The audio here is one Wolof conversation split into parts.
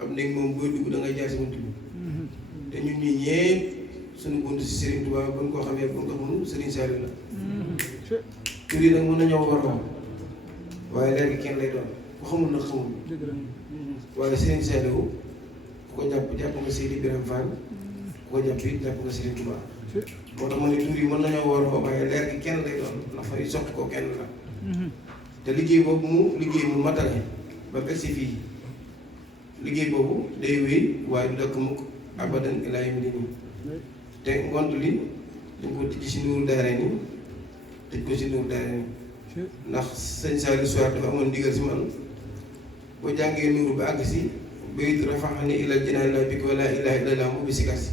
am néeg moom booy dugg da ngay jaar si bunt bi te ñun ñii ñëpp suñu bunt si Serigne Touba ba nga koo xamee ba nga xamul Serigne Saliou la tur yi nag mën nañoo waroo waaye leer gi kenn lay doon ku xamul nag xamul waaye Serigne Saliou ku ko jàpp nga Seydi Birame Fall ku ko jàpp it jàpp nga Serigne Touba moo tax ma ne tur yi mën nañoo waroo waaye leer gi kenn lay doon ndax fay sotti ko kenn la te liggéey boobu mu matale ba beg si fii liggéey boobu day wéy waaye du dakk mukk abadan ilaa yawmi diin te ngont li dañ ko tijji si Nuuru Daarayni tëj ko si Nuuru Daarayni ndax sëñ Saliou Soir dafa amoon ndigal si man boo jàngee nuuru ba àgg si bayit rafaxani ilal jinaan la bi ko laa ilaaha illallaah mu ubbi sikar si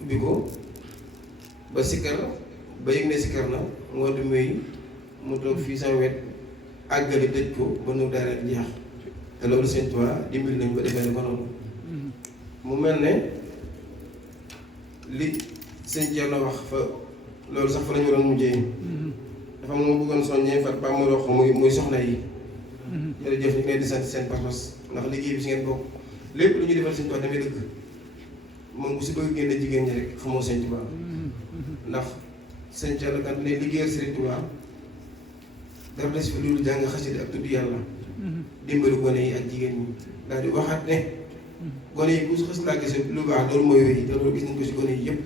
ubbi ko ba sikar ba yëg ne sikar na ngont muy mu toog fii sama wet àggali tëj ko ba Nuuru Daarayni jeex te loolu sëñ Tuubaa dimbali nañ ba defee ne ko noonu mu mel ne li sëñ Thierno wax fa loolu sax fa la ñu waroon mujjee dafa am moo bëggoon soññee fa ba mu wax muy soxna yi jërëjëf ñu ngi leen di sant seen pas-pas ndax liggéey bi si ngeen bokk lépp lu ñu defal sëñ Tuubaa damay dëgg moom bu si bëgg génne jigéen ñi rek xamoo sëñ Tuubaa ndax sëñ Thierno kan ne liggéeyal sëñ Tuubaa dara des fi loolu jàng xasida ak tudd yàlla dimbali gone yi ak jigéen ñi daal di waxaat ne gone yi bu xas laa gisee lu baax loolu mooy wéy te loolu gis nañ ko si gone yi yëpp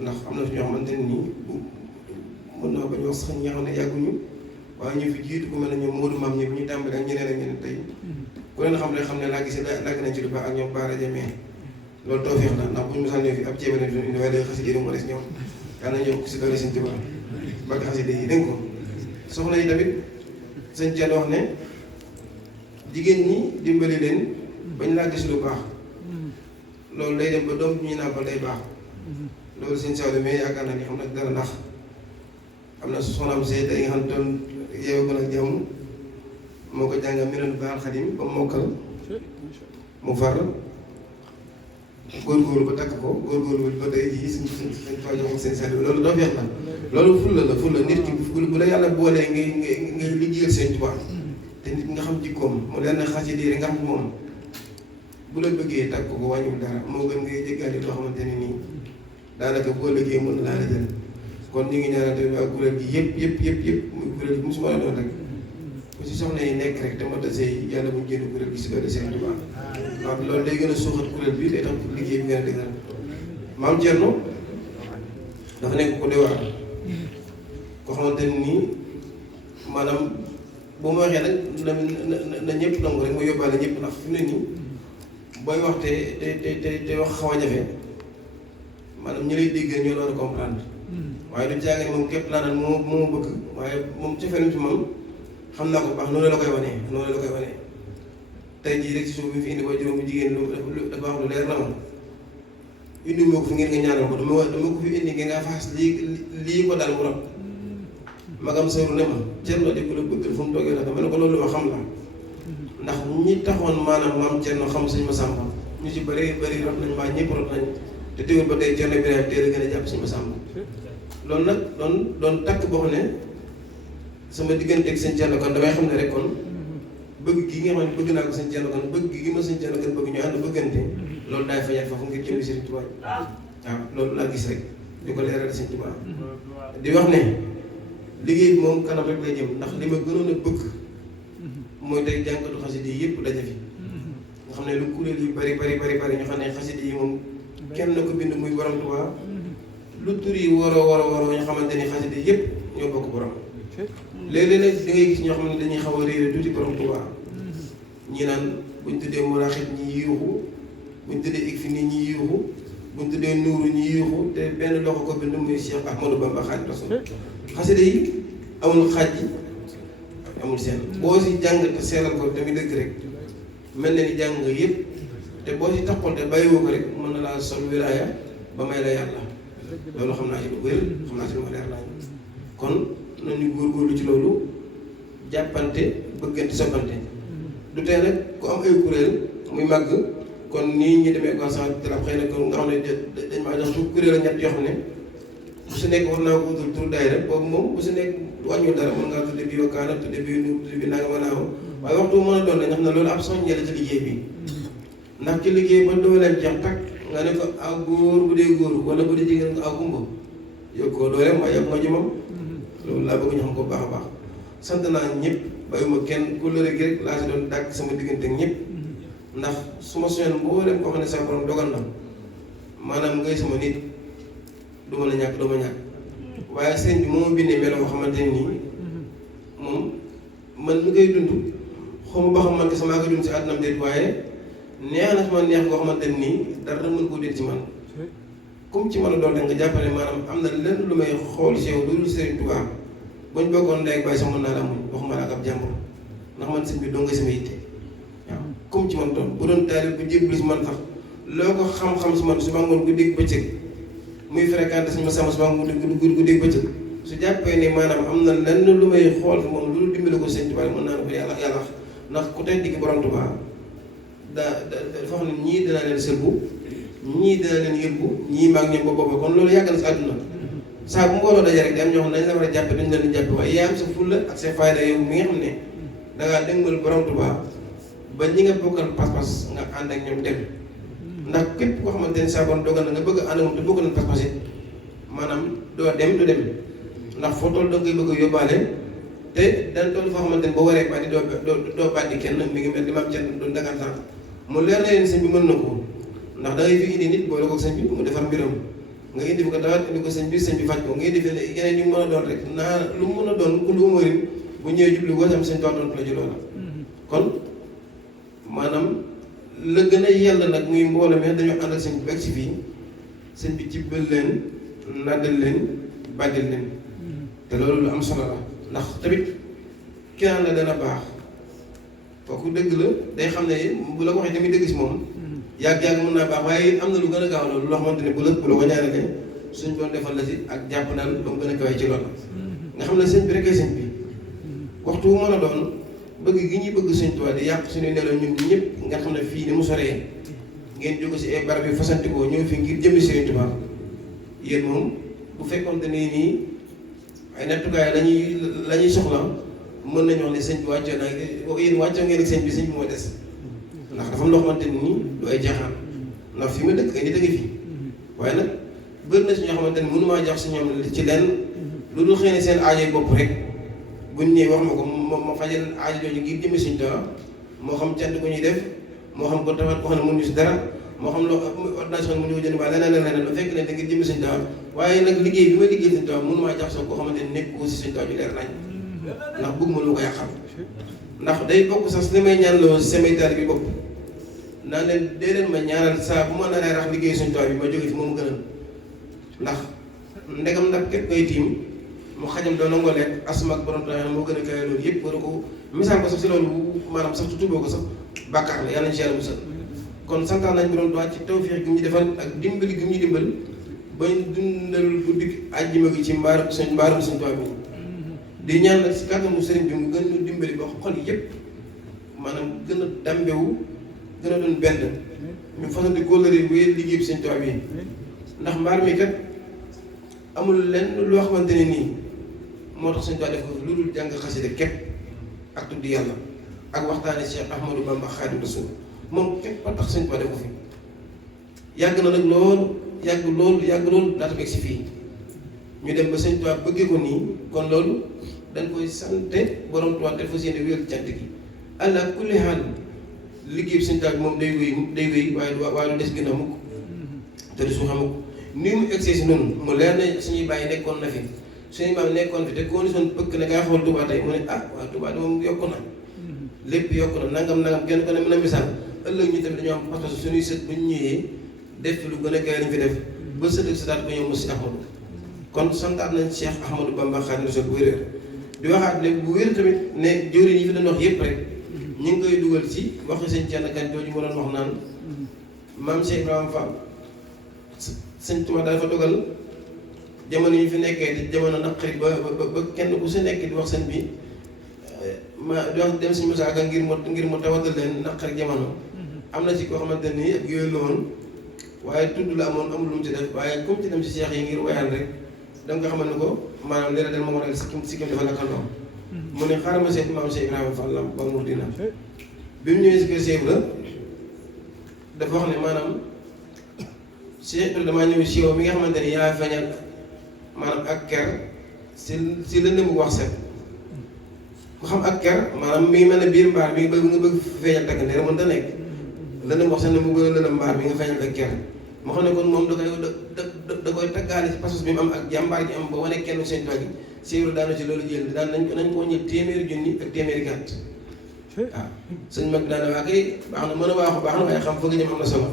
ndax am na fi ñoo xamante ne nii mën naa bañ wax sax ñi nga xam ne yàgguñu waaye ñu fi jiitu ku mel ne ñoom Modou Mame ñi bu ñu tàmbali ak ñeneen ak ñeneen tey ku leen xam ne laa gisee làgg nañ ci lu baax ak ñoom Baara Jamee loolu tawfeex la ndax bu ñu mosaan ñëw fi ab ceeba ne indi waaye day xasida yi mu des ñoom yàlla na ñëw si doole seen Tuubaa barke xasida yi dégg ko soxna yi tamit sëñ Thierno wax ne jigéen ñi dimbali leen bañ laa gis lu baax loolu day dem ba doom bi ñuy nàmpal day baax loolu sëñ Saliou mais yaakaar naa ni xam nag dara ndax am na soxnaam see tey nga xam ne doon yeewu ko nag jàmm moo ko jàngal Minanul Baaqil Xadiim ba mokkal mu far góorgóorlu ba takk ko góorgóorlu ba tey jii suñ faa jox sëñ Saliou loolu doo feex la loolu fulla nit ki bu la yàlla boolee ngay liggéeyal sëñ Tuubaa te nit nga xam jikkoom mu leen xasida yi nga xam moom bu la bëggee tàgg ko wàññiwul dara moo gën ngay jéggaani loo xamante ne nii daanaka boo liggéey mën na laa la jël kon ñu ngi ñaanal tamit waa kuréel gi yëpp muy kuréel gi musuma la doon rek ku si soxna yi nekk rek te ma tasee yàlla bu ñu génn kuréel gi si doole Sëriñ Tuubaa waaw loolu day gën a suuxat kuréel bi day tax liggéey bi gën a dëgër Maam Thierno dafa nekk ku doy waar koo xamante ne nii maanaam boo ma waxee nag na ñëpp nangu rek mu yóbbaale ñëpp ndax fi mu ne nii booy wax te wax xaw a jafe maanaam ñi lay dégg ñoo la war a comprendre waaye du jàng ne moom képp laa naan moo bëgg waaye moom ci fenn ci moom xam naa ko baax noonu la koy wanee tey jii rek ci suuf bi fi indi ko juróom bu jigéen dafa wax lu leer na ma indi moo ko fi ngeen nga ñaanal ko dama ko fi indi ngeen nga faas lii ko daal mu rab magam sëru ne ma Thierno di ko la bëgg fu mu toogee la ma ne ko loolu ma xam la ndax ñi taxoon maanaam Maam Thierno xam sëñ Massamba ñu ci bëri rot nañ maa ñëpp rot nañ te teewul ba tey Thierno Birahim teel a gën a jàpp sëñ Massamba loolu nag doon takk boo xam ne sama digganteeg sëñ Thierno kon damay xam ne rek kon bëgg gi nga xam ne bëgg naa ko sëñ Thierno kon bëgg gi ma sëñ Thierno kon bëgg ñu ànd bëggante loolu daay fañaat foofu ngir jëmmi Sëriñ Tuubaa waaw loolu laa gis rek di ko leeral sëñ Tuubaa di wax ne liggéey bi moom kanam rek lay jëm ndax li ma gënoon a bëgg mooy tey jàngatu xasida yi yëpp daje fi nga xam ne lu kuréel yu bari ñu xam ne xasida yi moom kenn na ko bind muy borom Tuubaa lu tur yi waroo ñu xamante ni xasida yi yëpp ñoo bokk borom léeg-léeg nag da ngay gis ñoo xam ne dañuy xaw a réere tuuti borom Tuubaa ñi naan buñ tuddee muraaxib ñi yuuxu buñ tuddee ik fi nii ñi yuuxu buñ tuddee nuuru ñi yuuxu te benn loxo ko bind muy Cheikh Ahmadou Bamba Xaadimu Rasuul xasida yi amul xaaj amul seen boo si jàng te seelal ko tamit dëgg rek mel na ni jàng nga yëpp te boo si taxoon te bàyyiwoo ko rek mën na laa sol wilaaya ba may la yàlla loolu xam naa ci lu wér xam naa ci lu ma leer laaj kon nañu góorgóorlu ci loolu jàppante bëggante soppante du tee nag ku am ay kuréel muy màgg kon nii ñu demee constat drap xëy na ko nga xam ne dañ maa jox su kuréel ak ñett yoo xam ne bu su nekk war naa ko utul tur daayira boobu moom bu su nekk wàññiwul dara mën ngaa tudde bii wakkaana tudde bii nuur tudde bii nanga manaaw waaye waxtu mën a doon ne nga xam ne loolu ab soññee la ci liggéey bi ndax ci liggéey ba dooleem jeex takk nga ne ko aw góor bu dee góor wala bu dee jigéen nga aw gumba yokkoo dooleem waaye yokk nga jëmam loolu laa bëgg ñu xam ko baax a baax sant naa ñëpp bàyyuma kenn ku lëre gi rek laa si doon dàkk sama diggante ak ñëpp ndax su ma soñoon mboolem koo xam ne sa borom dogal na maanaam ngay sama nit du ma la ñàkk doo ma ñàkk waaye sëñ bi moo bindee melo boo xamante ne nii moom man mi koy dund xaw ma ba xam man ke sama ko dund si àdduna déet waaye neex na sama neex koo xamante ne nii dara mën koo déet ci man comme ci mën a doon rek nga jàppale maanaam am na lenn lu may xool si yow loolu Sëriñ Tuubaa bañ bokkoon ndey ak baay sax mën naa la muñ waxuma la ak ab jàmbur ndax man sëñ bi doo nga sama yitte waaw comme ci man doon bu doon taalib bu jébbalu si man sax loo ko xam-xam si man su ma ngoon guddi bëccëg muy fréquenté suñu ma sama su ma ngoon guddi bëccëg su jàppee ni maanaam am na lenn lu may xool fi moom loolu dimbale ko Sëriñ Tuubaa mën naa ne ko yàlla ndax ku tey digg borom Tuubaa dafa xam ne ñii dina leen sëlbu ñii dina leen yëbbu ñii maag ñoom ba booba kon loolu yàgg na si àdduna saa bu mbooloo daje rek di am ñoo xam ne dañ la war a jàppe dañ leen di jàppe waaye yaa am sa fulla ak sa fayda yow mi nga xam ne dangaa dëngal borom Tuubaa ba ñi nga bokkal pas-pas nga ànd ak ñoom dem ndax képp koo xamante ne saa bon dogal na nga bëgg a ànd ak moom te bokk nañ pas-pas it maanaam doo dem du dem ndax foo toll da ngay bëgg a yóbbaale te dañ toll foo xamante ne boo waree bàddi doo bàddi kenn mi ngi mel ni maam Thierno doon Dakar sànq mu leer na leen sëñ bi mën na ko ndax da ngay fi indi nit boole ko sëñ bi mu defar mbiram nga indi ko dawat indi ko sëñ bi faj ko nga indi fi yeneen yu mën a doon rek naa lu mu mën a doon ku lu umarin bu ñëwee jublu boo tam sëñ toog doon la ci loola kon maanaam la gën a yell nag muy mbooloo mi dañoo ànd ak sëñ bi si fii sëñ bi cibbal leen naddal leen bàddil leen te loolu lu am solo la ndax tamit ki naan la dana baax kooku dëgg la day xam ne bu la ko waxee tamit dëgg si moom yàgg-yàgg mën naa baax waaye am na lu gën a gaaw loolu loo xamante ne bu la ko ñaanalee suñ doon defal la si ak jàpp naan ba mu gën a kawee ci loolu nga xam ne sëñ bi rek ay sëñ bi waxtu wu mën a doon bëgg gi ñuy bëgg Sëñ Tuubaa di yàq suñu nelaw ñun ñëpp nga xam ne fii ni mu soree ngeen jóge si ay barab yi fasantikoo ñëw fi ngir jëmmi Sëñ Tuubaa yéen moom bu fekkoonte ne nii ay nattukaay la ñuy soxla mën nañu wax ne sëñ bi wàccoo naa yéen wàccoo ngeen ak sëñ bi moo des ndax dafa am loo xamante ni nii du ay jaaxaan ndax fi ma dëkk ay nit a ngi fi waaye nag bëri na si ñoo xamante ni mënu maa jox si ñoom ci lenn lu dul xëy na seen aajo bopp rek buñ ñëwee wax ma ko ma fajal aajo jooju ngir jëmmi Sëñ Tuubaa moo xam cant ko ñuy def moo xam ko tawat ko xam ne mënuñu si dara moo xam loo ordonnance mënuñu ko jënd ba leneen lu fekk ne da ngir jëmmi Sëñ Tuubaa waaye nag liggéey bi ma liggéey Sëñ Tuubaa mënu maa jox soo koo xamante ni nekk ko si Sëñ Tuubaa bi leer nañ ndax bëgg ma lu ko yàqal ndax day bokk sax li may ñaanloo samay taalibe bi bopp naa leen dee leen ma ñaanal saa bu ma naree rax liggéey Sëñ Tuubaa bi ma jóge fi moom gënal ndax ndegam ndax képp koy tiim mu xajam doo nangoo lekk asma ak borom tax moo gën a kawe loolu yëpp war a ko misaal ko sax si loolu maanaam sax tuddoo ko sax bàkkaar la yàlla nañ si yàlla musal kon santaan nañ borom doit ci tawfeex gi ñu defal ak dimbali gi ñu dimbal bañ dundal guddi àjjuma gi ci mbaaram Sëñ Tuubaa bi di ñaan nag si kàttanu sëriñ bi mu gën ñu dimbali ba xol yëpp maanaam gën a dambewu gën a doon benn ñu fasal di kóllëre wéy liggéey bi Sëñ Tuubaa bi ndax mbaar mi kat amul lenn loo xamante ne nii moo tax Sëñ Tuubaa def ko lu dul jàng xasida képp ak tudd yàlla ak waxtaane Cheikh Ahmadou Bamba Xaadimu Rasuul moom képp ba tax Sëñ Tuubaa def ko fi yàgg na nag loolu yàgg loolu daata meg si fii ñu dem ba Sëñ Tuubaa bëggee ko nii kon loolu dañ koy sante borom Tuubaa te fas yéene wéeru cant gi ala kulli haal liggéey bi Sëñ Tuubaa bi moom day wéy waaye du des ginnaaw mukk te du su xam ko ni mu egsee si noonu mu leer na suñuy bàyyi nekkoon na fi suñuy maam nekkoon fi te condition bëgg na ngaa xool Touba tey mu ne ah waaw Touba moom yokku na lépp yokku na nangam kenn ko ne mën a misaal ëllëg ñu tamit dañoo am parce que suñuy sët bu ñu ñëwee def fi lu gën a kawe lañ fi def ba sët ak sëtaat ko ñëw mu si Ahmadou kon santaat nañ Cheikh Ahmadou Bamba Xaadimu Rasuul bu wér di waxaat léegi bu wér tamit ne jëwriñ yi fi doon wax yëpp rek ñu ngi koy dugal ci waxi sëñ Thierno Kane jooju ma doon wax naan maam Cheikh Ibrahima Fall Sëñ Tuubaa dafa dogal jamono yi fi nekkee di jamono naqari ba kenn ku si nekk di wax sëñ bi ma di wax dem si Moussa Ka ngir mu tawatal leen naqari jamono am na ci koo xamante ni ak yooyu la woon waaye tudd la amoon amul lu mu ci def waaye comme ci dem si Cheikh yi ngir wayal rek da nga xamal ne ko maanaam leena del ma waral sikkim dafa lakkandoo mu ne xaaral ma seet maam Cheikh Ibrahima Fall Lamp Baol Mouridina bi mu ñëwee si kër Cheikh la dafa wax ne maanaam Cheikh Ibrahima damaa ñëw si yow mi nga xamante ni yaa feeñal maanaam ak ker si lëndëm bu wax set ku xam ak ker maanaam mi ngi mel ne biir mbaar mi nga bëgg feeñal takk ndeer mën ta nekk lëndëm wax set ne mu gën a lëndëm mbaar bi nga feeñal ak ker moo xam ne kon moom da koy taggaale ci pasos bi mu am ak jàmbaar ji am ba wane kenn seen tool yi Cheikh daanu ci loolu jël daan nañ ko wàññi téeméeri junni ak téeméeri gàtt waaw sëñ mag daana waa kay baax na mën a waaxu baax na waaye xam fëgg ñëm am na solo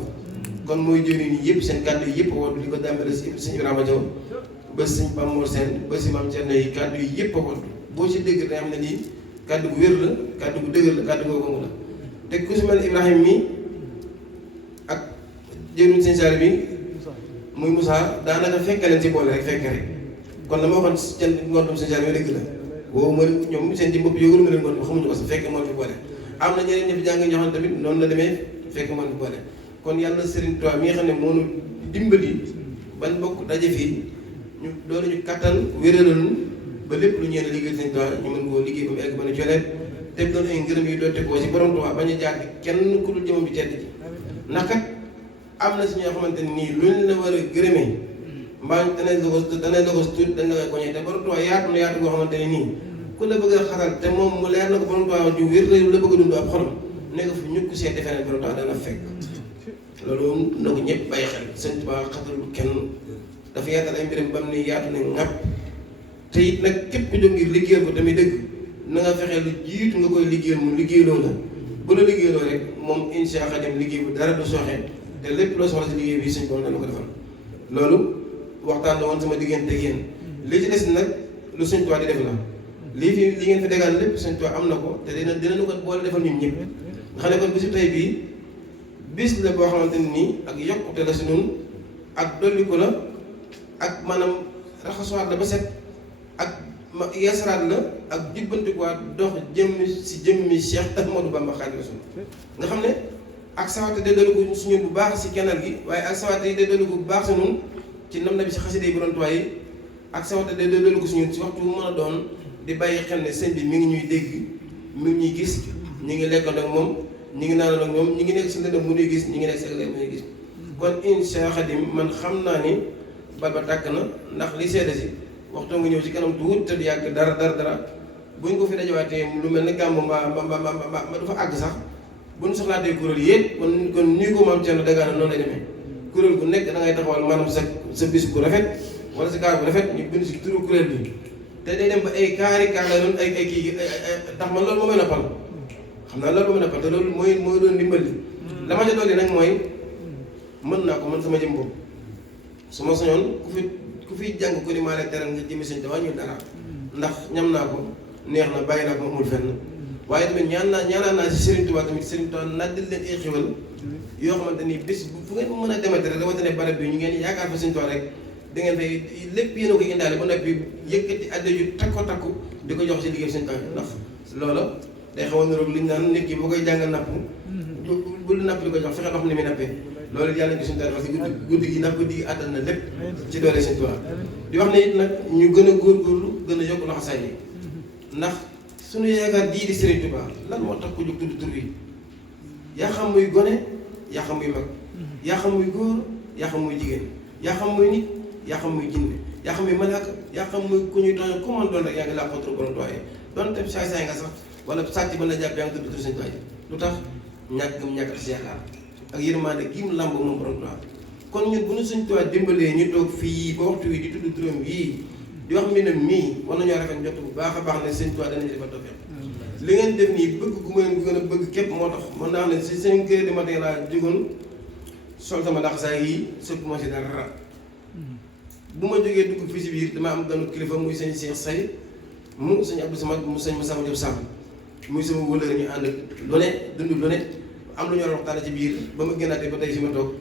kon mooy jëriñ ñi yëpp seen kàddu yi yëpp wootu di ko dàmbale si sëñ Ibrahima Diaw ba sëñ Pam Mor Sène ba si maam Thierno yi kàddu yi yëpp a wootu boo ci dégg day xam ne lii kàddu gu wér la kàddu gu dëgër la kàddu gu wóngu la te ku si mel Ibrahima mi ak jëriñ sëñ Saali bi muy Moussa daanaka fekk leen ci boole rek fekk rek kon la ma waxoon seen ngootum sëñ Saali bi dëgg la boobu ma ñoom seen ci bopp yëgul ma leen ngoon xamuñu ko sax fekk moo fi boole am na ñeneen ñi fi jàng ñoo xam tamit noonu la demee fekk moo fi boole kon yàlla Serigne Touba mi nga xam ne moo ñu dimbali ban bokk daje fii ñu doole ñu kattan wéralal ba lépp lu ñeen liggéey Serigne Touba ñu mën koo liggéey ba mu egg ba nu coleet te doon ay ngërëm yi doote koo si borom Touba bañ a jaar kenn ku dul jëmam bi tedd ji ndax kat am na si ñoo xamante nii luñ la war a gërëmee mbaa danañ la ko tuuti dañ la koy koñee te borom Touba yaatu na yaatu goo xamante ne nii ku la bëgg a xatal te moom mu leer na ko borom Touba ju wér la bëgg a dund ab xolam nekk fu ñukk seet defe ne borom Touba dana fekk loolu na ko ñëpp bàyyi xel sëñ Touba xatalul kenn dafa yaatal ay mbiram bam ni yaatu ne ŋàpp te it nag képp ku jóg ngir liggéeyal ko tamit dëgg na nga fexee lu jiitu nga koy liggéeyal mu liggéeyloo la bu la liggéeyloo rek moom insha Allah dem liggéey bu dara du sooxee te lépp loo soxla si liggéey bi sëñ Touba dana ko defal loolu waxtaan la woon sama diggante ak yéen li ci des nag lu sëñ Touba di def la lii fi li ngeen fi dégal lépp sëñ Touba am na ko te dina ko boole defal ñun ñëpp nga xam ne kon bisu tey bii bis la boo xamante ne nii ak yokkute la si ñun ak dolliku la ak maanaam raxasuwaat la ba set ak yeesaraat la ak jubbantikuwaat dox jëmmi si jëmmi Cheikh Ahmadou Bamba Xaadimu Rasuul nga xam ne ak sawate day dolliku si ñun bu baax si kennal gi waaye ak sawate yi day dolliku bu baax si ñun ci nam na bi si xasida yi borom Tuubaa yi ak sawate day dolliku si ñun si waxtu bu mën a doon di bàyyi xel ne sëñ bi mi ngi ñuy dégg mi ngi ñuy gis ñu ngi lekkandoo ak moom ñi ngi naan ak ñoom ñi ngi nekk si lëndëm mu nuy gis ñi ngi nekk si ëllëg mu nuy gis kon insha Xadim man xam naa ni bal ba tàkk na ndax li seede si waxtu nga ñëw ci kanam tuut te du yàgg dara buñ ko fi dajawaatee lu mel ne gàmmu mbaa du fa àgg sax buñ soxlaatee kuréel yépp kon nii ko maam Thierno Dagana noonu la demee kuréel gu nekk da ngay taxawal maanaam sa bis bu rafet wala sa kaar bu rafet ñu bind si turu kuréel bi te day dem ba ay kaari kaar la doon ay kii ndax man loolu moo may noppal xam naa loolu moo may noppal te loolu mooy doon dimbali la ma ca dolli nag mooy mën naa ko man sama jëm bopp su ma soñoon ku fi jàng ko ni maa leen teral nga jëmi sëñ Tuubaa ñu dara ndax ñam naa ko neex na bàyyi naa ko amul fenn waaye tamit ñaanaan naa si Serigne Touba tamit Serigne Touba naddil leen ay xéwal yoo xamante ni bés bu fu ngeen mën a demate rek rawatina barab bi ñu ngeen yaakaar fa Serigne Touba rek da ngeen fay lépp yéen a ko indaale ba noppi yëkkati adde yu takku di ko jox si liggéey Serigne Touba ndax loola day xaw a niroog li ñu naan nit ki boo koy jàngal napp bul napp di ko jox fexe ndox ni muy nappee loolu yàlla na suñu parce que guddi gi napp di àttal na lépp ci doole Serigne Touba di wax ne it nag ñu gën a góorgóorlu gën a yokk laxasaay yi ndax suñu yaakaar jii di Serigne Touba lan moo tax ko jóg tudd tur yi yaa xam muy gone yaa xam muy mag yaa xam muy góor yaa xam muy jigéen yaa xam muy nit yaa xam muy jinne yaa xam muy malaaka yaa xam muy ku ñuy tooñ ku mën doon rek yaa ngi laa xotru borom Touba doon te saay-saay nga sax wala sàcc ba la jàpp yaa ngi tudd tur Serigne Touba lu tax ñàkk si yaakaar ak yërmande gi mu làmb moom borom Touba kon ñun bu ñu Serigne Touba dimbalee ñu toog fii ba waxtu wi di tudd turam yii di wax mbindam mii war nañoo rafet njort bu baax a baax ne Serigne Touba danañu defal tawfeex li ngeen def nii bëgg gu ma leen gën a bëgg képp moo tax mën naa xam ne si 5 heures du matin laa jógoon sol sama laxasaay yi sëpp ma si dara bu ma jógee dugg fii si biir dama am ganu kilifa muy sëñ Cheikh Say mu sëñ Abdou Samad mu sëñ Massamba Diop Samb muy sama wëllëre ñu ànd lu ne dund lu ne am lu ñu war a waxtaane ci biir ba ma génnaatee ba tey fi ma toog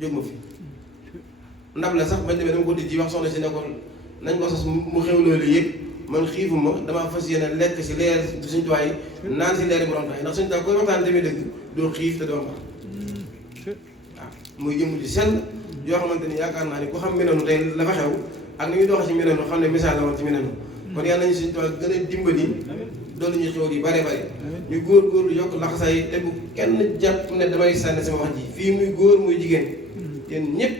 jóg ma fi ndab la sax bañ demee dama ko di ji wax soxna si ne ko nañ ko sos mu xew loolu yëpp man xiifuma damaa fas yéene lekk si leer suñu Touba yi naan si leeri borom Touba yi ndax suñu Touba koy waxtaan tamit dëgg doo xiif te doo mar waaw muy jëmm ji sell yoo xamante ni yaakaar naa ni ku xam menenu tey la fa xew ak ni ñuy doxee ci menenu xam ne misaal la woon ci menenu kon yàlla nañu Sëñ Tuubaa gën a dimbali doolu ñu xew yi bare bare ñu góor-góorlu yokk laxasaay te bu kenn jàpp ne damay sànni sama wax ji fii muy góor muy jigéen yéen ñëpp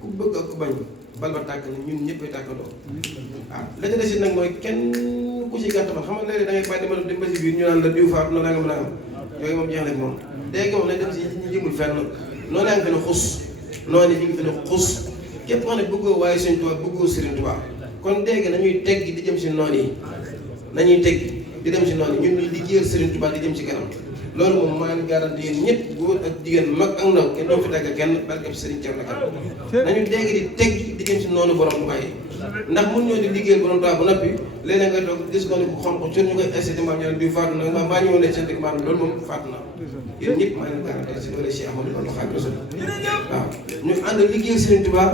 ku bëgg ak ku bañ bal ba tàkk na ñun ñëpp ay tàkkandoo waaw la ca des nag mooy kenn ku ci gàtt fan xam nga léeg-léeg da ngay bàyyi dama dem ba si biir ñu naan la diw faatu na nangam nangam yooyu moom jeex na moom léegi moom nañ dem si ñu jëmul fenn noonu yaa ngi fi ne xus noonu ñu ngi fi ne xus képp xam ne bëggoo waaye Sëñ Tuubaa bëggoo Sëriñ Tuubaa kon dégg nañuy teggi di jëm si noonu yi nañuy teggi di dem si noonu ñun ñuy liggéeyal Sëriñ Tuubaa di jëm si kanam loolu moom maa ngi garanti yéen ñëpp góor ak jigéen mag ak ndaw kenn doo fi dagg kenn barkeb Sëriñ Cerno Kan nañu dégg di teggi di jëm si noonu borom Tuubaa yi ndax mun ñoo di liggéeyal borom Tuubaa bu noppi léeg-léeg ngay toog gis ko ni ku xonq cur ñu koy essayé maam ñaan di faatu na maa ñëwoon ne seen maam loolu moom faatu na yéen ñëpp maa ngi garanti si doole Cheikh Ahmadou Bamba Xaadimu Rasuul waaw ñu ànd liggéeyal Sëriñ Tuubaa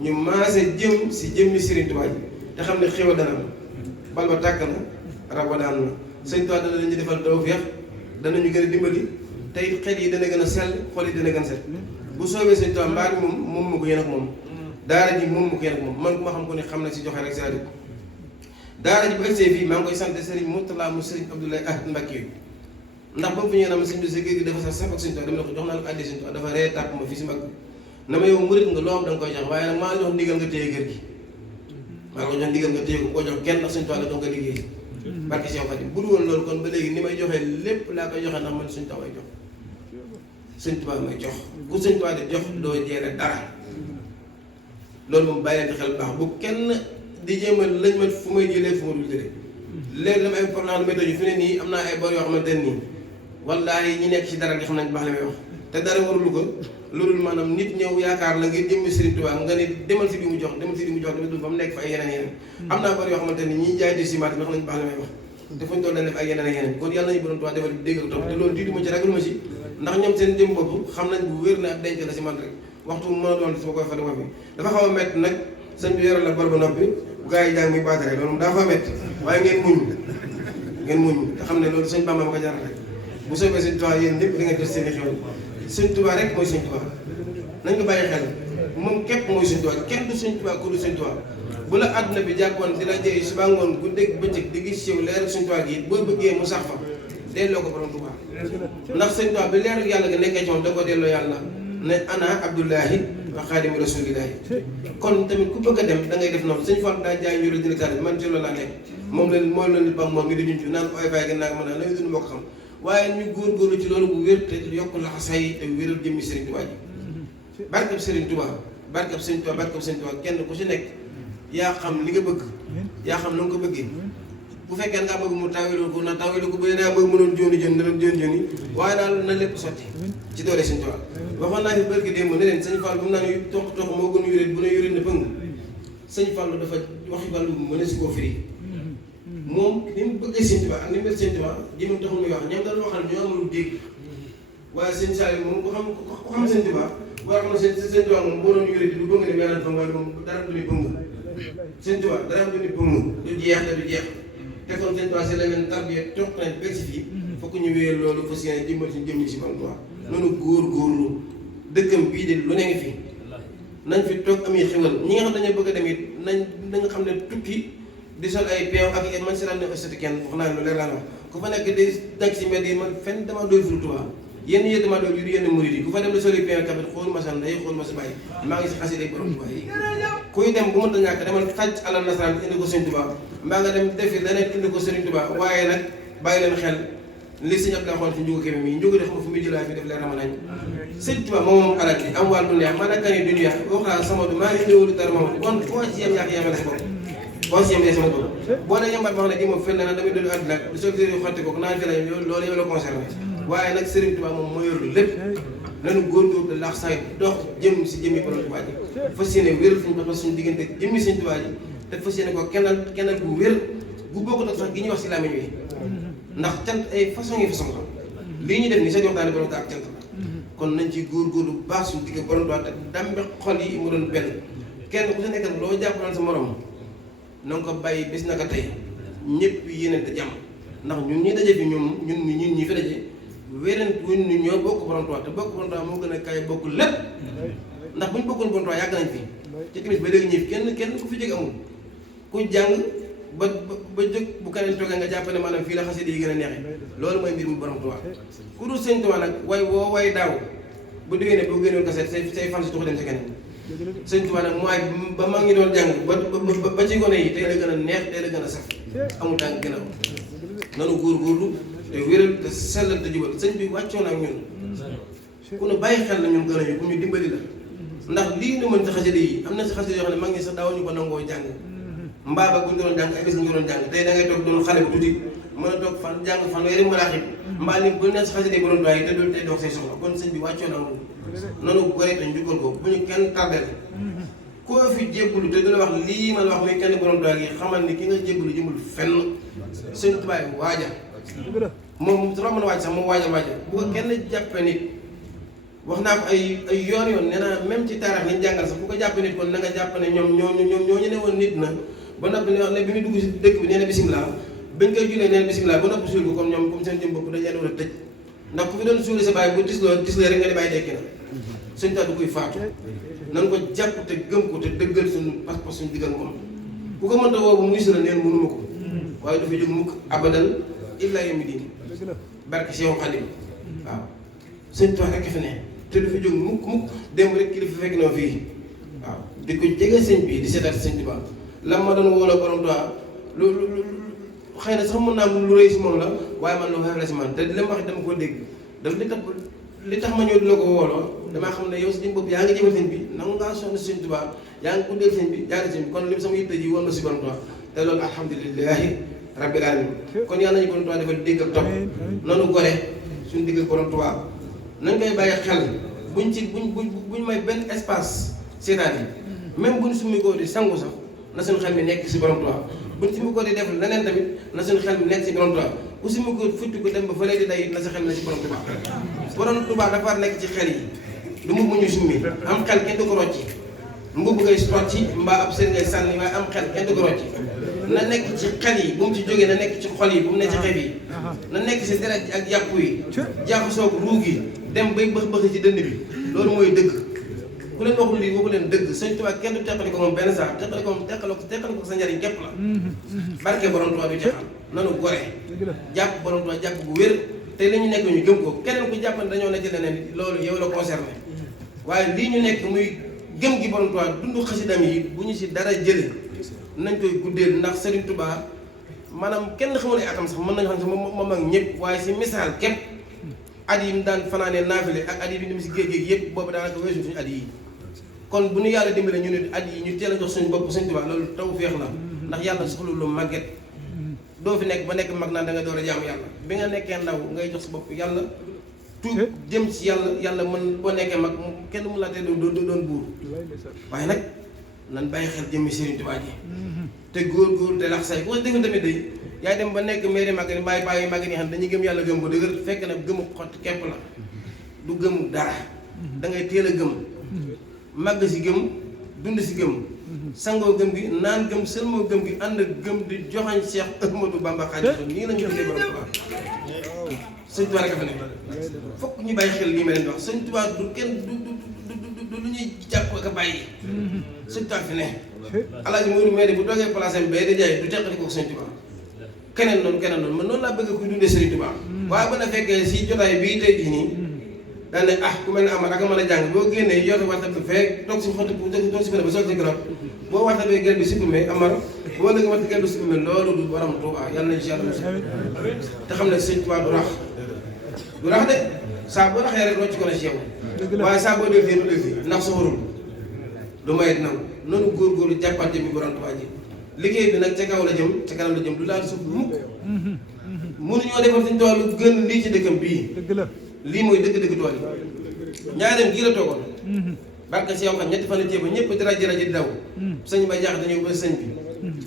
ñu maase jëm si jëmmi Sëriñ Tuubaa ji te xam ne xéwal dana am bal ba tàkk na rab ba daan na Sëñ Tuubaa dana ñu defal tawfeex danañu gën a dimbali te it xel yi dana gën a sell xol yi dana gën a set bu soobee Sëñ Tuubaa mbaa mi moom ma ko yéen ak moom daara ji moom ma ko yéen ak moom man ma xam ko ne xam na si joxe rek saa dëkk daara ji bu egsee fii maa ngi koy sant Serigne Mourtala mu Serigne Abdoulaye Ahad Mbacké yi ndax ba mu fi ñëwee na ma sëñ bi sa géej gi dafa sax ak Sëñ Tuubaa dama ne ko jox naa la ko àddee Sëñ Tuubaa dafa ree tàpp ma fii si mag na ma yow murit nga loo am da nga koy jox waaye nag maa ngi jox ndigal nga téye kër gi maa ko jox ndigal nga téye ko jox kenn ndax Sëñ Tuubaa la doon nga liggéey barke Cheikh Khadim bu dul woon loolu kon ba léegi ni may joxee lépp laa koy joxe ndax man Sëñ Tuubaa may jox Sëñ Tuubaa may jox ku Sëñ Tuubaa di jox doo jeere dara loolu moom bàyyi leen di xel bu baax bu kenn di jéem a lañ ma fu may jëlee fu ma dul jëlee léegi dama ay problème météo fi ne nii am naa ay bor yoo xamante ne nii wallaahi ñi nekk ci dara gi xam nañ baax li may wax te dara warulu ko loolu maanaam nit ñëw yaakaar la ngir jëmmi Sëriñ Tuubaa nga ne demal si bi mu jox demal si bi mu jox dama dul ba mu nekk fa ay yeneen am naa bor yoo xamante ni ñiy jaay di ciment bi xam nañ baax li may wax te fuñ toll def ay yeneen kon yàlla nañu borom Tuubaa defal dégg ak topp te loolu tiitu ma ci ragal ma ci ndax ñoom seen jëm bopp xam nañ bu wér na ak denc la si man rek waxtu mën a doon sama koy fa bi dafa xaw a métti nag sëñ bi yoral la bor ba noppi gars yi jàng muy baatare loolu moom daa xaw a métti waaye ngeen muñ te xam ne loolu sëñ Bamba ma ko jaral rek bu soobee Sëñ Tuubaa yéen ñëpp di nga jot seen i xew Sëñ Tuubaa rek mooy Sëñ Tuubaa nañ ko bàyyi xel moom képp mooy Sëñ Tuubaa kenn du Sëñ Tuubaa ku du Sëñ Tuubaa bu la àdduna bi jàppoon di la jëy suba ngoon bu dégg bëccëg di gis yow leeru Sëñ Tuubaa gi boo bëggee mu sax fa delloo ko borom Tuubaa ndax Sëñ Tuubaa bi leeru yàlla nga nekkee ci moom da ko delloo yàlla ne ana Abdullahi wa xaadimu rasulillahi kon tamit ku bëgg a dem da ngay def noonu Sëñ Fall daa jaay njuró dina tari man ci loolu laa nekk moom leen mooy loolu nit bam moom ngi di junc naan ko ay fay gën naa ko mën naa lañu dund moo ko xam waaye ñu góorgóorlu ci loolu bu wér te yokk laxasay te wéral jëmmi Sëriñ Tuubaa ji barkeb Sëriñ Tuubaa barkeb Sëriñ Tuubaa barkeb Sëriñ Tuubaa kenn ku ci nekk yaa xam li nga bëgg yaa xam na nga ko bëggee bu fekkee ngaa bëgg mu tawilu ko na tawilu ko bu dee daa bëgg mënoon jóoni jën na doon jóoni waaye daal na lépp sotti ci doole Sëriñ Tuubaa waxoon naa fi bërki démb ne leen Sëñ Fall bu mu naan toq moo gën yuréet bu ne yuréet ne pëng Sëñ Fall dafa waxi wàllu mën a si koo firi moom ni mu bëggee Sëñ Tuubaa ak ni mu mel Sëñ Tuubaa ji moom taxul muy wax ñoom dañu waxal ñoo amul dégg waaye Sëñ Saliou moom ku xam Sëñ Tuubaa boo xam ne Sëñ Tuubaa moom boo doon yuréet du bëgg ne weeral fa waaye moom dara du ni pëng Sëñ Tuubaa dara du ni pëng du jeex te du jeex te kon Sëñ Tuubaa si la leen tarbiya toog nañ beg si fii fokk ñu wéyal loolu fas yéene dimbali si jëm ñi si Borom Tuubaa noonu góorgóorlu dëkkam bii de lu ne ngi fi nañ fi toog ami xewal ñi nga xam dañoo bëgg a dem it nañ xam ne tukki di sol ay peew ak man si ne ëstati kenn wax naa lu leer laa wax ku fa nekk di dagg si mbedd yi man fenn dama doy furu Tuubaa yenn yéen dama doy yu yenn murid yi ku fa dem di soli peew kabit xool ma sa ndey xool ma sa bàyyi maa ngi si xasida Borom Tuubaa yi kuy dem bu mënta ñàkk demal xaj alal nasaraan indi ko Sëñ Tuubaa mbaa nga dem defi leneen indi ko Sëriñ Tuubaa waaye nag bàyyi leen xel li Sëñ Abdou xool ci njugu Kébé mi njugu de xam fu muy jëlaat fi def leer na ma nañ Sëñ Tuubaa moom alal bi am wàllu neex man ak kani dunya waxaa sama du maa ngi ñëwul dara moom kon foo ci yem yàq yemale sa bopp boo ci yem sama bopp boo ne yembat wax ne di moom fenn na damay doon àddina di soo yu xotti ko naan fi la loolu yow la concerné waaye nag Sëriñ Tuubaa moom moo yor lépp nanu góorgóorlu de laax say dox jëm si jëmmi Borom Tuubaa ji fas yéene wéral suñu bopp suñu diggante jëmmi Sëñ Tuubaa ji te fas yéene ko kennal bu wér bu bokkut ak sax gi ñuy wax si làmmiñ wi ndax cant ay façon yi façon la lii ñu def nii sa jox daane Borom Tuubaa ak cant la kon nañ ci góorgóorlu bu baax suñu digg Borom Tuubaa te dambe xol yi mu doon benn kenn ku si nekk loo jàppaloon sa morom na nga ko bàyyi bis naka tey ñëpp yéenante jàmm ndax ñun ñi daje fi ñun ñi fi daje wéren ñun ñoo bokk Borom Tuubaa te bokk Borom Tuubaa moo gën a kaay bokk lépp ndax bu ñu bokkoon Borom Tuubaa yàgg nañ fi ci timis ba léegi ñëw kenn ku fi jóge amul ku jàng ba jóg bu keneen toogee nga jàpp ne maanaam fii la xasida yi gën a neexee loolu mooy mbir mu borom Tuubaa ku dul sëñ Tuubaa nag way woo way daaw bu déwee ne boo génnoon kaset say fan si tuxu dem si keneen sëñ Tuubaa nag mooy ba maa ngi doon jàng ba ci gone yi tey la gën a neex tey la gën a saf amul tànk gën a nanu góorgóorlu te wéral te sellal te jubal sëñ bi wàccoon ak ñun ku ne bàyyi xel na ñun gën a ñu ku ñu dimbali la ndax lii nu mën ci xasida yi am na si xasida yoo xam ne mag ñi sax daawuñu ko nangoo jàng mbaaba bu ñu doon jàng ay bés ñu doon jàng tey da ngay toog doon xale bu tuuti mën a toog fan jàng fan weeri maraaxib mbaa li bu ne si xasida yi bu doon doy te doon tey doog say soxla kon sëñ bi wàccoon ak ñun nanu gore te njukkal ko bu ñu kenn tardel koo fi jébbalu te du la wax lii ma la wax muy kenn borom doy gi xamal ni ki nga jébbalu jëmul fenn sëñ tubaay waaja moom dafa mën a waaj sax moom waaja bu ko kenn jàppe nit wax naa ko ay yoon nee naa même ci taarix lañ jàngal sax bu ko jàppe nit kon na nga jàpp ne ñoom ñooñu ne woon nit na ba noppi ne wax ne bi ñu dugg si dëkk bi nee na bisimilah bañ koy jullee nee na bisimilah ba noppi suul ko comme ñoom comme seen jëm bopp dañ leen war a tëj ndax ku fi doon suuli sa bàyyi bu tisloo rek nga ne bàyyi dekki na sëñ taa du koy faatu nan ko jàpp te gëm ko te dëggal suñu pas-pas suñu diggal moom ku ko mënta woo ba muy sula neen mënuma ko waaye dafa jóg mukk abadan illa yawmi diin barke Seexu Xaadim waaw sëñ Tuubaa rek fi ne te dafa jóg mukk démb rek ki dafa fekk na fii waaw di ko jege sëñ bi di seetaat sëñ Tuubaa la ma doon wóoloo borom Tuubaa lu xëy na sax mën naa lu rëy si moom la waaye man lu xew la si man te li ma wax dama koo dégg daf li tax ma ñëw di la ko wooloo damaa xam ne yow si jëm bopp yaa ngi jëmal sëñ bi nangu ngaa sonn si sëñ Tuubaa yaa ngi guddeel sëñ bi jaari sëñ bi kon lim sama yitte ji woon na si borom Tuubaa te loolu alhamdulilahi rabbil alamin kon yàlla nañu borom Tuubaa defal dégg ak topp nanu gore suñu digg ak borom Tuubaa nañ koy bàyyi xel buñ may benn espace seetaan yi même buñ summi ko di sangu sax na suñu xel mi nekk si borom Tuubaa buñ summi ko di def leneen tamit na suñu xel mi nekk si borom Tuubaa ku summi ko futti ko dem ba fële di day na sa xel na si borom Tuubaa borom Tuubaa dafa nekk ci xel yi du mu ñu summi am xel kenn du ko rocci mbubb ngay rocci mbaa ab seen ngay sànni waaye am xel kenn du ko rocci na nekk ci xel yi bu mu ci jógee na nekk ci xol yi bu mu nekk ci xeeb yi na nekk si deret ji ak yàpp yi jaaxasoo ko ruug yi dem bay bëx ci dënd bi loolu mooy dëgg ku leen waxul lii waxu leen dëgg sëñ Tuubaa kenn du teqali ko moom benn saa teqali ko sa njariñ képp la barke borom Tuubaa du jeexal nanu gore jàpp borom Tuubaa jàpp bu wér te li ñu nekk ñu gëm ko keneen ku jàpp ne dañoo nekk leneen loolu yow la concerné waaye lii ñu nekk muy gëm gi borom Tuubaa dund xasidam yi bu ñu si dara jële nañ koy guddeel ndax Serigne Touba maanaam kenn xamul ay atam sax mën nañu xam ne moom ak ñëpp waaye si misaal képp at yi mu daan fanaanee naafile ak at yi bi dem si géej yëpp boobu daanaka weesu suñu at yi kon bu ñu yàlla dimbale ñu ne at yi ñu teel a jox suñu bopp Serigne Touba loolu taw féex la ndax yàlla soxla lu màgget doo fi nekk ba nekk mag naan da nga door a jaamu yàlla bi nga nekkee ndaw ngay jox sa bopp yàlla tuub jëm ci yàlla mën boo nekkee mag kenn mu laa tee doon buur waaye nag nan bàyyi xel jëmmi Serigne Touba ji te góor te lax say ku ko defoon tamit day yaay dem ba nekk mairie mag ni bàyyi bàyyi mag ni xam dañuy gëm yàlla gëm ko dëgër fekk na gëmu xott képp la du gëmu dara da ngay teel a gëm màgg si gëm dund si gëm sangoo gëm gi naan gëm sëlmoo gëm gi ànd gëm di joxañ Cheikh Ahmadou Bamba Xaadimu nii lañu tuddee borom Touba sëñ Touba rek fa nekk fokk ñu bàyyi xel lii ma leen di wax sëñ Touba du kenn du lu ñuy jàpp ak a bàyyi sëñ Touba fi ne alaaji Moodu Meydi bu toogee place am bay di jaay du teqali ko sëñ Touba keneen noonu man noonu laa bëgg kuy dundee Serigne Touba waaye bu na fekkee si jotaay bii tey jii nii daan ne ku mel ne Amar ak mën a jàng boo génnee yoote waxta bi fee toog si xotti toog si fene ba soog si garab boo waxta bee gel bi supprimé Amar boo léegi waxta gel bi supprimé loolu du borom Touba yàlla nañ si yàlla mos te xam ne sëñ Touba du rax de saa boo raxee rek rocc ko na si yow waaye saa boo def fii du def fii ndax soxorul du may dinaw noonu góorgóorlu jàppante bi borom Touba ji liggéey bi nag ca kaw la jëm ca kanam la jëm du laal suuf mukk mënuñoo defal suñu tool lu gën lii ci dëkkam bii lii mooy dëgg-dëgg tool yi ñaareel gii la toogoon barke si yow xam ñetti fan a ceeba ñëpp di rajo di daw sëñ ba jaax dañëw ba sëñ bi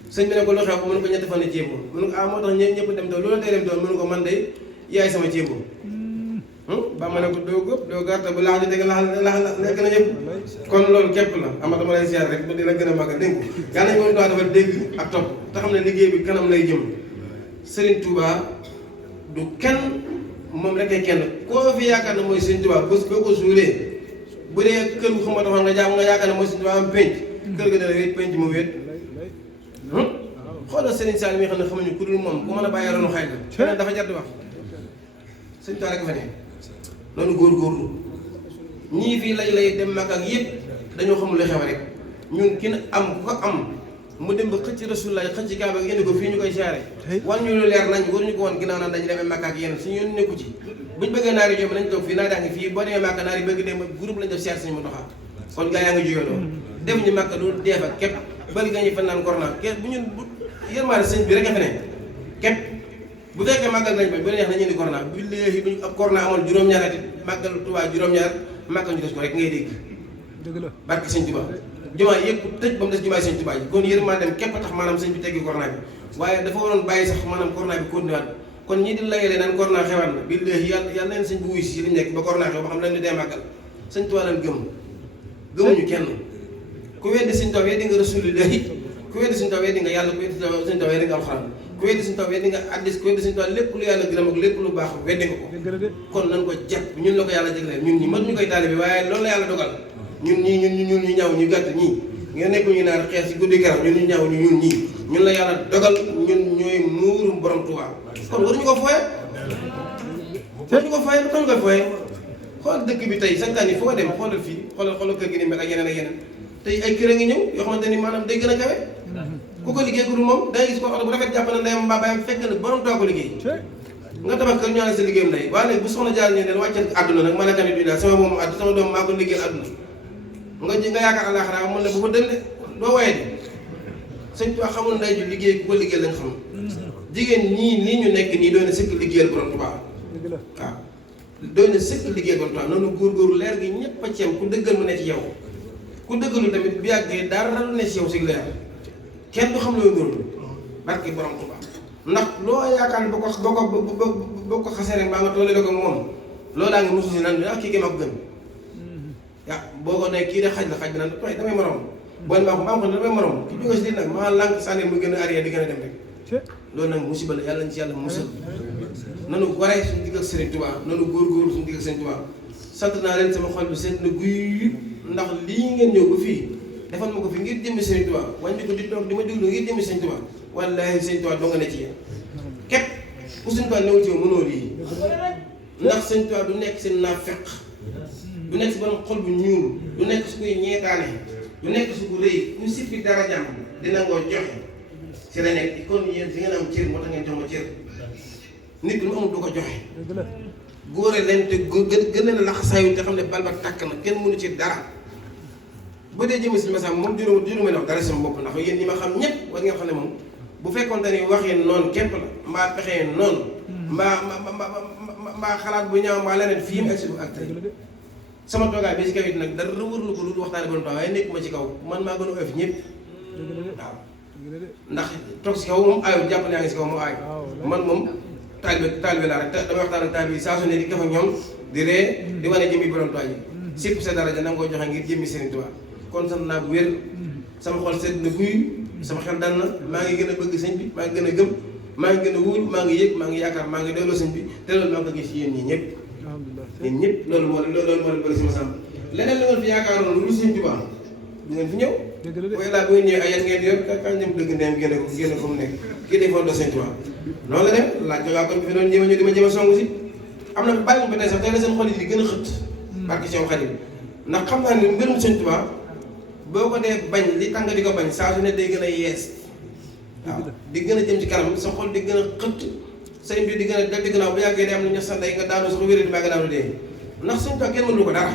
sëñ bi ne ko lu xew ko mënu ko ñetti fan a ceebo mënu ko moo tax ñëpp dem daw loolu tey dem doon mënu ko man day yaay sama ceebo ba ma ne ko doo gëpp doo gàtta bu laax di dégg laax nekk na ñëpp kon loolu képp la ama dama lay siyaar rek ba dina gën a màgg dégg nga yàlla nañu ko dafa dégg ak topp te xam ne liggéey bi kanam lay jëm Serigne Touba du kenn moom rek ay kenn koo fi yaakaar ne mooy Serigne Touba bés boo ko suuree bu dee kër gu xamante taxoon nga jaam nga yaakaar ne mooy Serigne Touba am penc kër ga dana wéet penc mu wéet xoolal xoolal Serigne Sall mi nga xam ne xamuñu ku dul moom ku mën a bàyyi ronu xay la feneen dafa jar di wax sëñ Tuubaa rek fa ne noonu góorgóorlu ñii fii lay dem mag ak yëpp dañoo xamul li xew rek ñun ki am ku ko am mu dem ba xëcc Rasulullah xëcc Kaaba gi indi ko fii ñu koy siyaare wan ñu lu leer nañ waruñu ko woon ginnaaw naan dañu demee Makka ak yenn suñu yoon nekku ci buñ bëggee naari jom nañ toog fii naari daa ngi fii boo demee Makka naari bëgg dem groupe lañ def siyaare suñu mu doxaa kon gaa yaa ngi jógeeloo dem ñu Makka du deef ak képp bëri nga ñu fan naan corona képp bu ñun bu yërmaale sëñ bi rek a fa ne képp bu fekkee màggal nañ ba neex nañu indi corona bi léegi bu ñu ab corona amoon juróom-ñaar at màggal Tuubaa juróom-ñaar màggal ñu des ko rek ngay dégg dëgg la barke sëñ Tuubaa jumaa yëpp tëj ba mu des jumaa sëñ Tuubaa yi kon yërmaale dem képp tax maanaam sëñ bi teggi corona bi waaye dafa waroon bàyyi sax maanaam corona bi continué waat kon ñii di layalee naan corona xewaat na bi léegi yàlla leen sëñ bu wuy si li nekk ba corona xew ba xam lañ ñu dee màggal sëñ Tuubaa lan gëmuñu kenn ku weddi sëñ Tuubaa weddi nga Rasuulullaahi ku weddi sëñ Tuubaa weddi nga yàlla ku weddi sëñ Tuubaa weddi nga alxuraan ku weddi sëñ Tuubaa weddi nga hadiis ku weddi sëñ Tuubaa lépp lu yàlla gërëm ak lépp lu baax weddi nga ko kon nan ko jàpp ñun la ko yàlla jagleel ñun ñi mën ñu koy taalibe waaye loolu la yàlla dogal ñun ñu ñaaw ñu gàtt ñii nga nekk ñu naan xeex si guddi garam ñun ñu ñaaw ñu ñun ñii ñun la yàlla dogal ñun ñooy muurum borom Tuubaa kon waruñu ko fooye waruñu ko fooye lu tax ñu koy fooye xool dëkk bi tey santaan yi foo dem xoolal fii xoolal kër gi ni mel ak yeneen tey ay kër a ngi ñëw yoo xamante ni maanaam day gën a kawe ku ko liggéey ku dul moom da ngay gis ko xam ne bu rafet jàpp na ndeyam mbaa baayam fekk na borom Tuubaa ko liggéey nga tabax kër ñu ne sa liggéeyam ndey waaye léegi bu soxna jaar ñu leen wàccal àdduna nag man a tamit duñu sama moom àdduna sama doom maa ko liggéeyal àdduna nga yaakaar àllaaxira mun la bu fa dem de doo waye de sëñ Tuubaa xamul ndey ju liggéey ku ko liggéeyal lañ xam jigéen ñii nii ñu nekk nii doy na sëkk liggéeyal borom Tuubaa waaw doy na sëkk liggéeyal borom Tuubaa noonu góorgóorlu leer gi ñëpp a ceem ku dëggal mu ne ci yow ku dëggalu tamit bu yàggee dara lu ne ci yow si leer kenn du xam looy góorlu barke borom Tuubaa ndax loo yaakaar ne boo ko xasee rek mbaa nga tollee ko moom loolu daa ngi mosu si naan kii gi ma ko gën yaa boo ko ne kii de xaj la xaj bi naan tooy damay morom boo maa ko damay morom ki jóge si dit nag maa lànk sànni mu gën a arrière di gën a dem rek loolu nag musiba la yàlla nañ ci yàlla musal nanu waree suñu digg ak Serigne Touba nanu góorgóorlu suñu digg ak Serigne Touba sant naa leen sama xol bi seet na guy ndax lii ngeen ñëw ba fii defal ma ko fi ngir jëmmi Serigne Touba wàññi ko di toog di ma déglu ngir jëmmi Serigne Touba wallaahi Serigne Touba doo nga ne ci yéen képp ku Serigne Touba newul ci yow mënoo lii ndax Serigne Touba du nekk seen naafeq du nekk si borom xol bu ñuul du nekk su koy ñeetaane du nekk su ko rëy ñu sippi dara jàmm dina ngoo joxe si la nekk kon yéen fi ngeen am cër moo tax ngeen jox ma cër nit lu amul du ko joxe góore leen te gën leen lax saayu te xam ne bal ba tàkk na kenn mënu ci dara ba dee jëmee si message moom juru ma wax dara sama bopp ndax yéen ñi ma xam ñëpp war ngeen xam ne moom bu fekkoon te ni waxee noonu képp la mbaa pexee noonu mbaa xalaat bu ñaaw mbaa leneen fii mu egsi bu ak tey sama toogaay bi si kaw it nag dara wërlu ko lu waxtaane borom waaye nekk ma ci kaw man maa gën a oyof ñëpp waaw ndax toog si kaw moom aayul jàpp ne yaa ngi si kaw moom aay man moom taalibe laa rek damay waxtaan ak taalibe yi saa su ne di kaf ak ñoom di ree di wane jëmmi borom Tuubaa ji sipp sa daraja nanga koy joxe ngir jëmmi Serigne Touba kon sant naa bu wér sama xol sedd na guy sama xel dal na maa ngi gën a bëgg sëñ bi maa ngi gën a gëm maa ngi gën a wóolu maa ngi yëg maa ngi yaakaar maa ngi doyloo sëñ bi te loolu maa ngi ko gis ci yéen ñii ñëpp yéen ñëpp loolu moo leen bëri sama sàmm leneen li ngeen fi yaakaaroon lu Serigne Touba du ngeen fi ñëw waaye laa bu ngeen ñëwee ay yan ngeen yor ka ñëm dëgg ndeem génne ko mu nekk kii day fondoo Serigne Touba noonu la dem laaj jogaa kon bi fi doon jéem a ñëw di ma jéem a song si am na bàyyi mu ba tey sax tey la seen xol yi di gën a xët barke Cheikh Khadim ndax xam naa ne mbirum Serigne Touba boo ko dee bañ li tax nga di ko bañ saa su ne day gën a yees waaw di gën a jëm ci kanam sa xol di gën a xët say mbir di gën a dal di gannaaw bu yàggee day am na ño sa ndey nga daanu sax wéri di maa nga daanu dee ndax Serigne Touba kenn mënu ko dara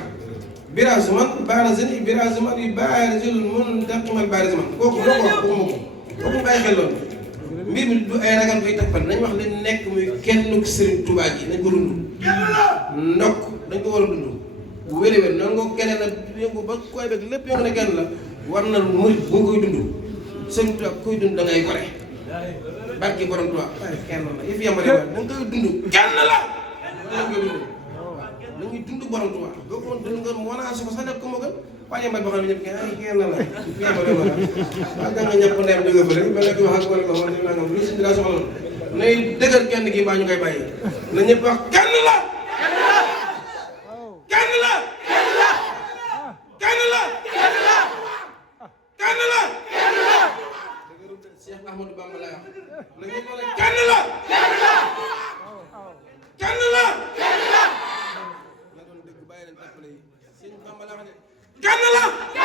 birazuman barazini birazuman yi barizul mun taqimal barizuman kooku loo ko wax waxuma ko kooku bàyyi xel loolu mbir mi du ay ragal koy tappal nañ wax li nekk muy kenn ku Serigne Touba gi nañ ko dund ndokk dañ ko war a dund bu wér-wér noonu nga ko keneen la yëngu ba koy beeg lépp yëngu ne kenn la war na murit boo koy dund Serigne Touba koy dund da ngay gore barki borom Touba kenn la yëf yamale da nga koy dund kenn la da koy dund dañuy dund borom Touba boo ko dund nga wanaa su ko sax def ko moo gën waaye yambal boo xam ne ñëpp kenn la yambale ma waaw da nga ñàpp ndeyam dëgg fa rek ba nga di wax ak wala ko wax nangam lu si daa soxla nay dëgër kenn gi mbaa ñu koy bàyyi na ñëpp wax kenn la kenn la kenn la kenn la kenn la kenn la Cheikh Ahmadou Bamba laa wax sëñ Bamba la wax de kenn la